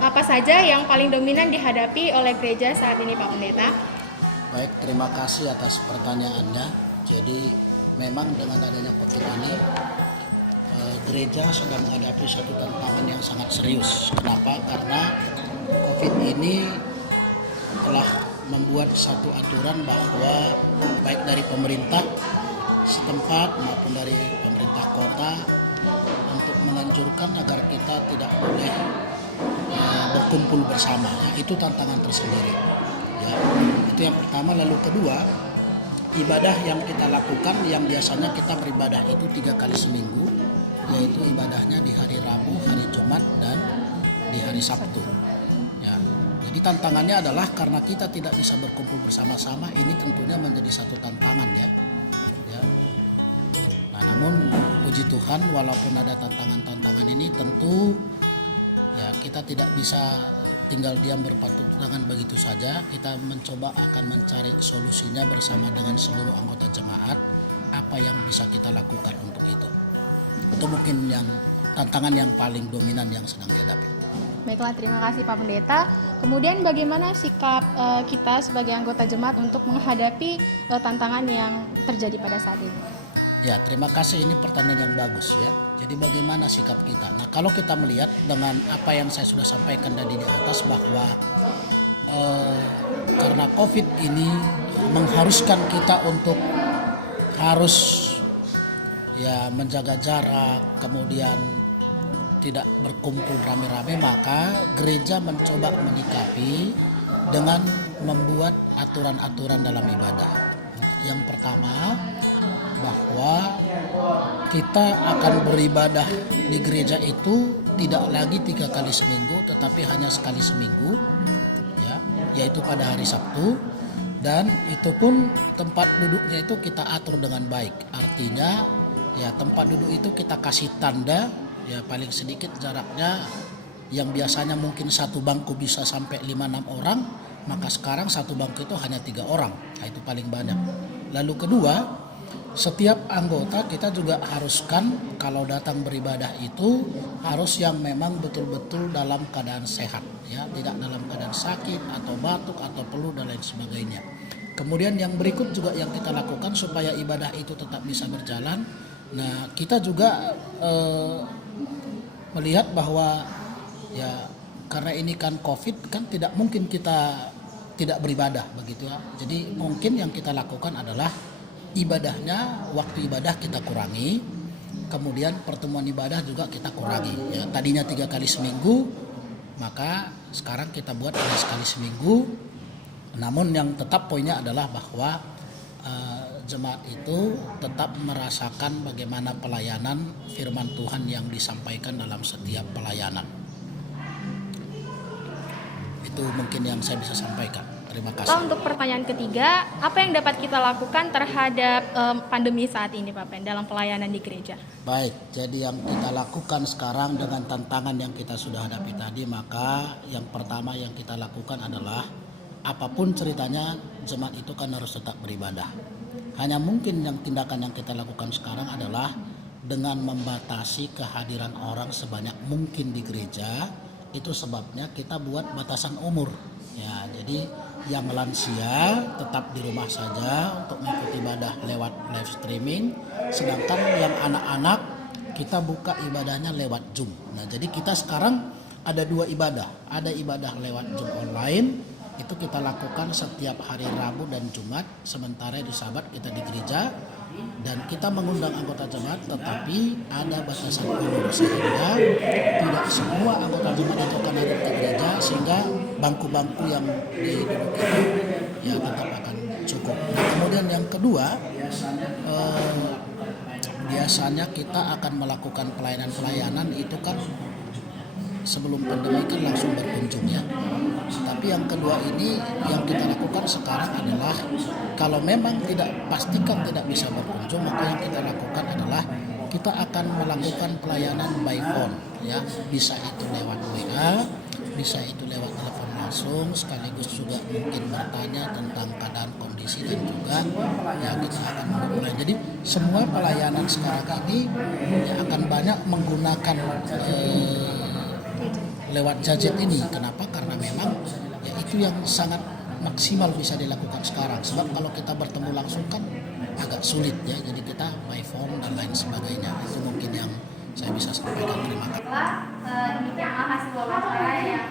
apa saja yang paling dominan dihadapi oleh gereja saat ini, Pak Pendeta? Baik, terima kasih atas pertanyaannya. Jadi memang dengan adanya COVID ini, gereja sedang menghadapi satu tantangan yang sangat serius. Kenapa? Karena COVID ini telah membuat satu aturan bahwa baik dari pemerintah setempat maupun dari pemerintah kota untuk menganjurkan agar kita tidak boleh berkumpul bersama. Ya, itu tantangan tersendiri. Ya, itu yang pertama. Lalu kedua, ibadah yang kita lakukan yang biasanya kita beribadah itu 3 kali seminggu, yaitu ibadahnya di hari Rabu, hari Jumat, dan di hari Sabtu. Ya, jadi tantangannya adalah karena kita tidak bisa berkumpul bersama-sama, ini tentunya menjadi satu tantangan ya. Nah, namun puji Tuhan, walaupun ada tantangan-tantangan ini, tentu ya kita tidak bisa tinggal diam berpatut tangan begitu saja. Kita mencoba akan mencari solusinya bersama dengan seluruh anggota jemaat, apa yang bisa kita lakukan untuk itu. Itu mungkin yang tantangan yang paling dominan yang sedang dihadapi. Baiklah, terima kasih Pak Pendeta. Kemudian bagaimana sikap kita sebagai anggota jemaat untuk menghadapi tantangan yang terjadi pada saat ini? Ya, terima kasih, ini pertanyaan yang bagus ya. Jadi bagaimana sikap kita? Nah, kalau kita melihat dengan apa yang saya sudah sampaikan tadi di atas bahwa karena COVID ini mengharuskan kita untuk harus ya menjaga jarak, kemudian tidak berkumpul rame-rame, maka gereja mencoba menyikapi dengan membuat aturan-aturan dalam ibadah. Yang pertama, bahwa kita akan beribadah di gereja itu tidak lagi 3 kali seminggu, tetapi hanya sekali seminggu, ya, yaitu pada hari Sabtu. Dan itu pun tempat duduknya itu kita atur dengan baik. Artinya ya tempat duduk itu kita kasih tanda, ya paling sedikit jaraknya, yang biasanya mungkin satu bangku bisa sampai 5-6 orang, maka sekarang satu bangku itu hanya 3 orang. Nah, itu paling banyak. Lalu kedua, setiap anggota kita juga haruskan kalau datang beribadah itu harus yang memang betul-betul dalam keadaan sehat, ya, tidak dalam keadaan sakit atau batuk atau flu dan lain sebagainya. Kemudian yang berikut juga yang kita lakukan supaya ibadah itu tetap bisa berjalan. Nah, kita juga melihat bahwa ya karena ini kan COVID, kan tidak mungkin kita tidak beribadah begitu ya. Jadi mungkin yang kita lakukan adalah ibadahnya, waktu ibadah kita kurangi, kemudian pertemuan ibadah juga kita kurangi. Ya, tadinya 3 kali seminggu, maka sekarang kita buat hanya sekali seminggu. Namun yang tetap poinnya adalah bahwa jemaat itu tetap merasakan bagaimana pelayanan firman Tuhan yang disampaikan dalam setiap pelayanan. Itu mungkin yang saya bisa sampaikan. Terima kasih. Pak, untuk pertanyaan ketiga, apa yang dapat kita lakukan terhadap pandemi saat ini, Pak Pen, dalam pelayanan di gereja? Baik, jadi yang kita lakukan sekarang dengan tantangan yang kita sudah hadapi tadi, maka yang pertama yang kita lakukan adalah apapun ceritanya, jemaat itu kan harus tetap beribadah. Hanya mungkin yang tindakan yang kita lakukan sekarang adalah dengan membatasi kehadiran orang sebanyak mungkin di gereja. Itu sebabnya kita buat batasan umur. Ya, jadi yang lansia tetap di rumah saja untuk mengikuti ibadah lewat live streaming, sedangkan yang anak-anak kita buka ibadahnya lewat Zoom. Nah, jadi kita sekarang ada 2 ibadah, ada ibadah lewat Zoom online, itu kita lakukan setiap hari Rabu dan Jumat, sementara di Sabat kita di gereja, dan kita mengundang anggota jemaat, tetapi ada batasan umur sehingga tidak semua anggota jemaat itu akan hadir ke gereja, sehingga bangku-bangku yang diduduki itu ya tetap akan cukup. Nah, kemudian yang kedua, biasanya kita akan melakukan pelayanan itu kan sebelum pandemi kan langsung berkunjung ya. Tapi yang kedua ini yang kita lakukan sekarang adalah kalau memang pastikan tidak bisa berkunjung, maka yang kita lakukan adalah kita akan melakukan pelayanan by phone ya. Bisa itu lewat WA, bisa itu lewat telepon langsung, sekaligus juga mungkin bertanya tentang keadaan kondisi dan juga ya kita akan memulai. Jadi semua pelayanan sekarang ini ya akan banyak menggunakan lewat gadget ini. Kenapa? Karena memang ya itu yang sangat maksimal bisa dilakukan sekarang. Sebab kalau kita bertemu langsung kan agak sulit ya. Jadi kita by phone dan lain sebagainya. Itu mungkin yang saya bisa sampaikan. Terima kasih. Demikian hasil wawancara yang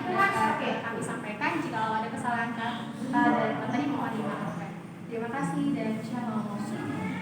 kami sampaikan. Jika ada kesalahan kata dari materi mohon dimaafkan. Terima kasih dan shalom.